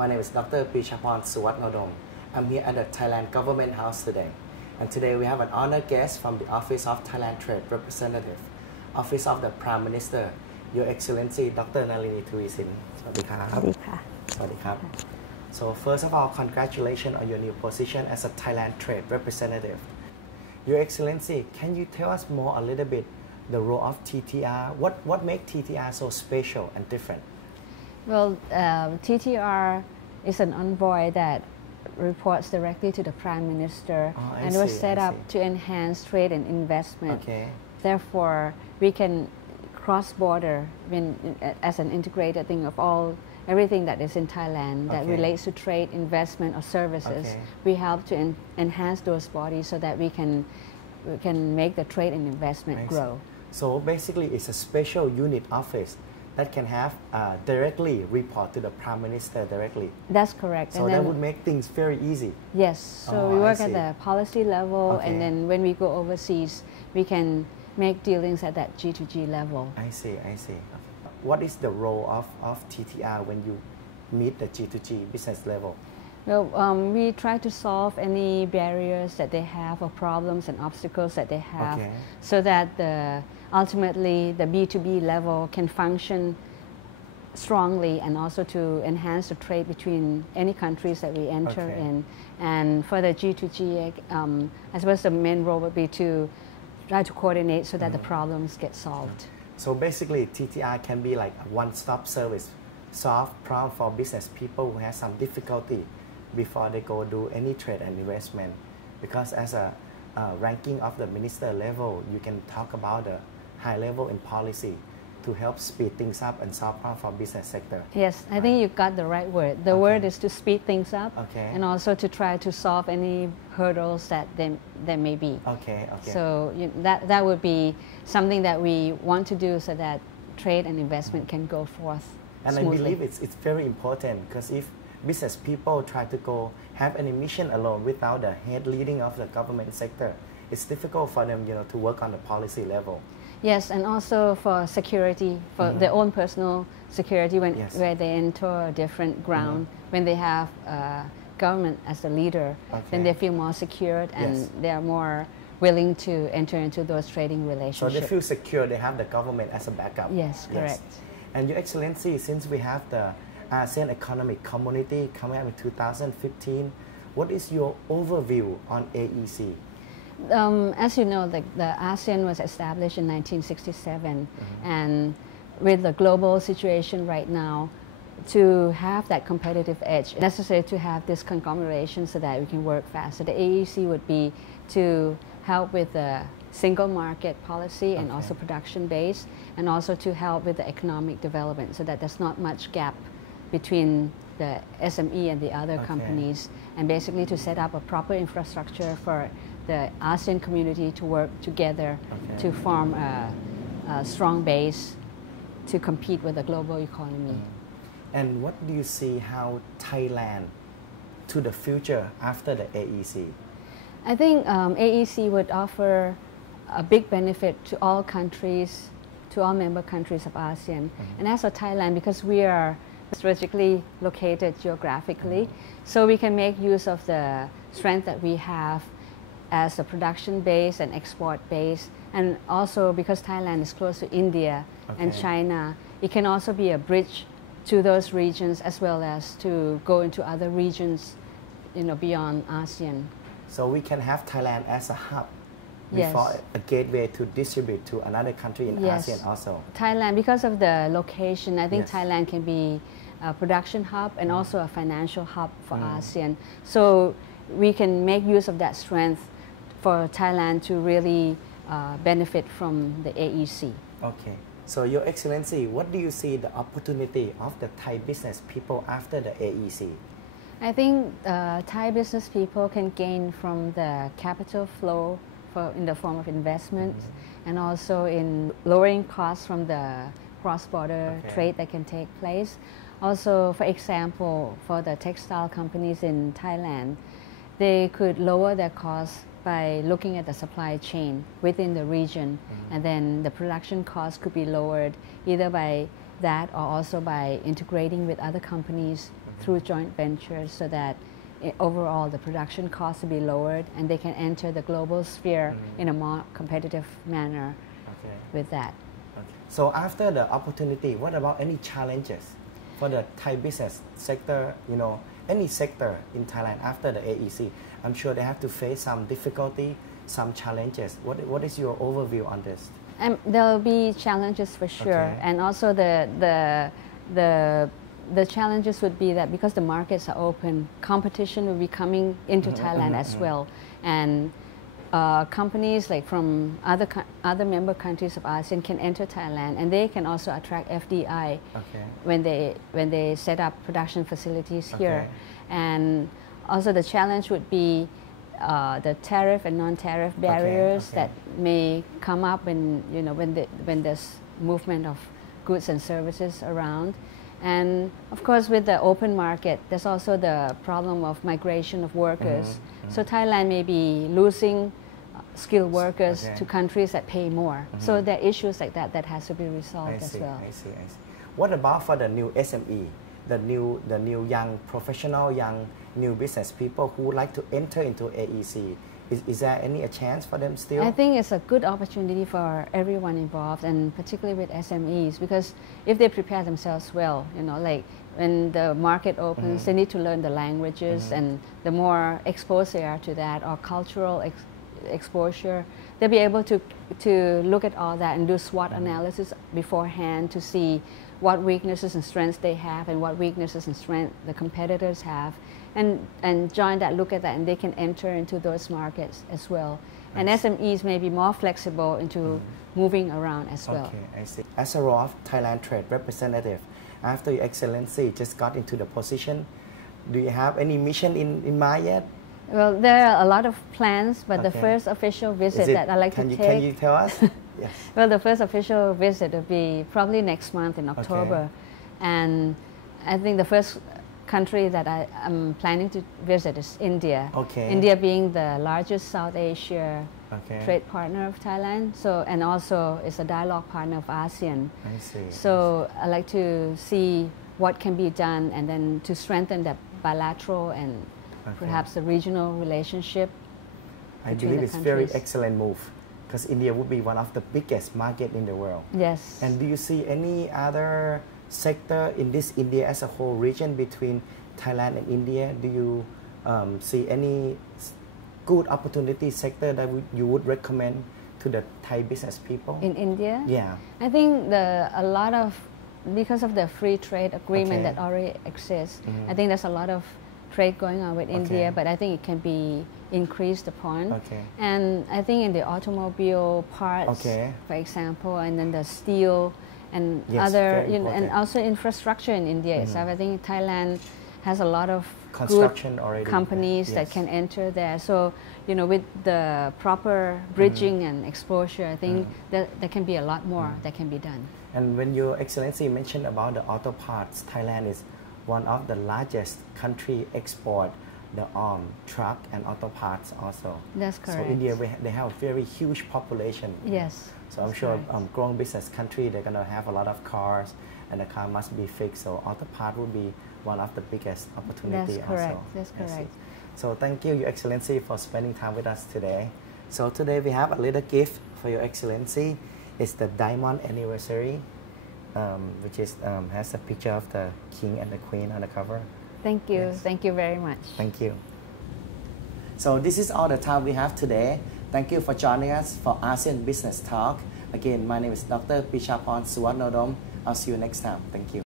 My name is Dr. Prechaporn Suwatnodom. I'm here at the Thailand Government House today. And today we have an honored guest from the Office of Thailand Trade Representative, Office of the Prime Minister, Your Excellency Dr. Nalini Thavisin. สวัสดีครับ สวัสดีค่ะ สวัสดีครับ So first of all, congratulations on your new position as a Thailand Trade Representative. Your Excellency, can you tell us more a little bit the role of TTR? What makes TTR so special and different? Well, TTR is an envoy that reports directly to the Prime Minister and was set up to enhance trade and investment. Okay. Therefore, we can cross-border as an integrated thing of everything that is in Thailand that relates to trade, investment, or services. We help to enhance those bodies so that we can make the trade and investment grow. So basically, it's a special unit office that can have directly report to the Prime Minister directly. That's correct. So that would make things very easy. Yes. So we work at the policy level, and then when we go overseas, we can make dealings at that G2G level. I see. What is the role of TTR when you meet the G2G business level? Well, we try to solve any barriers that they have or problems and obstacles that they have so that ultimately the B2B level can function strongly and also to enhance the trade between any countries that we enter in. And for the G2G, I suppose the main role would be to try to coordinate so that the problems get solved. So basically, TTR can be like a one-stop service, solve problem for business people who have some difficulty before they go do any trade and investment. Because as a ranking of the minister level, you can talk about the high level in policy to help speed things up and solve problems for business sector. Yes, I think you got the right word. The word is to speed things up and also to try to solve any hurdles that there may be. So that would be something that we want to do so that trade and investment can go forth And smoothly. I believe it's very important because if business people try to go have any mission alone without the head leading of the government sector, it's difficult for them, to work on the policy level. Yes, and also for security, for their own personal security where they enter a different ground, when they have government as the leader, then they feel more secured and they are more willing to enter into those trading relationships. So they feel secure, they have the government as a backup. Yes, correct. And Your Excellency, since we have the ASEAN Economic Community coming up in 2015, what is your overview on AEC? As you know, the ASEAN was established in 1967, and with the global situation right now, to have that competitive edge, it's necessary to have this conglomeration so that we can work faster. The AEC would be to help with the single market policy and also production base, and also to help with the economic development so that there's not much gap between the SME and the other companies, and basically to set up a proper infrastructure for the ASEAN community to work together to form a strong base to compete with the global economy. And what do you see how Thailand to the future after the AEC? I think AEC would offer a big benefit to all countries, to all member countries of ASEAN. And as for Thailand, because we are strategically located geographically, so we can make use of the strength that we have as a production base and export base. And also because Thailand is close to India and China, it can also be a bridge to those regions as well as to go into other regions beyond ASEAN. So we can have Thailand as a hub before a gateway to distribute to another country in ASEAN also. Thailand, because of the location, I think Thailand can be a production hub and also a financial hub for ASEAN. So we can make use of that strength for Thailand to really benefit from the AEC. Okay. So Your Excellency, what do you see the opportunity of the Thai business people after the AEC? I think Thai business people can gain from the capital flow in the form of investment and also in lowering costs from the cross-border trade that can take place. Also, for example, for the textile companies in Thailand, they could lower their costs by looking at the supply chain within the region, and then the production cost could be lowered either by that or also by integrating with other companies through joint ventures so that overall the production costs will be lowered and they can enter the global sphere in a more competitive manner with that. So after the opportunity, what about any challenges for the Thai business sector, any sector in Thailand after the AEC? I'm sure they have to face some difficulty, some challenges. What is your overview on this? There will be challenges for sure, and also the challenges would be that because the markets are open, competition will be coming into Thailand as well, and companies like from other member countries of ASEAN can enter Thailand, and they can also attract FDI when they set up production facilities here. And also the challenge would be the tariff and non-tariff barriers that may come up when there's movement of goods and services around. And of course, with the open market, there's also the problem of migration of workers. So Thailand may be losing skilled workers to countries that pay more. So there are issues like that that has to be resolved as well. I see. What about for the new SME, the new young professional, new business people who would like to enter into AEC? Is there any chance for them still? I think it's a good opportunity for everyone involved, and particularly with SMEs, because if they prepare themselves well, like when the market opens, they need to learn the languages, and the more exposed they are to that, or cultural exposure, they'll be able to look at all that and do SWOT analysis beforehand to see what weaknesses and strengths they have and what weaknesses and strengths the competitors have, and join that, look at that, and they can enter into those markets as well. And SMEs may be more flexible into moving around as well. Okay, I see. As a role of Thailand Trade Representative, after your Excellency just got into the position, do you have any mission in mind yet? Well, there are a lot of plans, but the first official visit that I like to take... Can you tell us? Yes. Well, the first official visit will be probably next month in October. And I think the first country that I'm planning to visit is India. India being the largest South Asia trade partner of Thailand, and also is a dialogue partner of ASEAN. I see. So I like to see what can be done, and then to strengthen that bilateral and perhaps the regional relationship. I believe it's a very excellent move, because India would be one of the biggest market in the world. Yes. And do you see any other sector in this India as a whole region between Thailand and India? Do you see any good opportunity sector that you would recommend to the Thai business people? In India? Yeah. I think because of the free trade agreement that already exists, I think there's a lot of trade going on with India, but I think it can be increased upon. And I think in the automobile parts, for example, and then the steel and other, and also infrastructure in India itself. I think Thailand has a lot of good companies that can enter there. So, with the proper bridging and exposure, I think that there can be a lot more that can be done. And when Your Excellency mentioned about the auto parts, Thailand is one of the largest country export the truck and auto parts also. That's correct. So India, they have a very huge population. Yes. So I'm sure growing business country, they're going to have a lot of cars, and the car must be fixed. So auto part would be one of the biggest opportunity. That's correct. Also. That's correct. So thank you, Your Excellency, for spending time with us today. So today we have a little gift for Your Excellency. It's the diamond anniversary, which is has a picture of the king and the queen on the cover. Thank you. Yes. Thank you very much. Thank you. So this is all the time we have today. Thank you for joining us for ASEAN Business Talk. Again, my name is Dr. Prechaporn Suwatnodom. I'll see you next time. Thank you.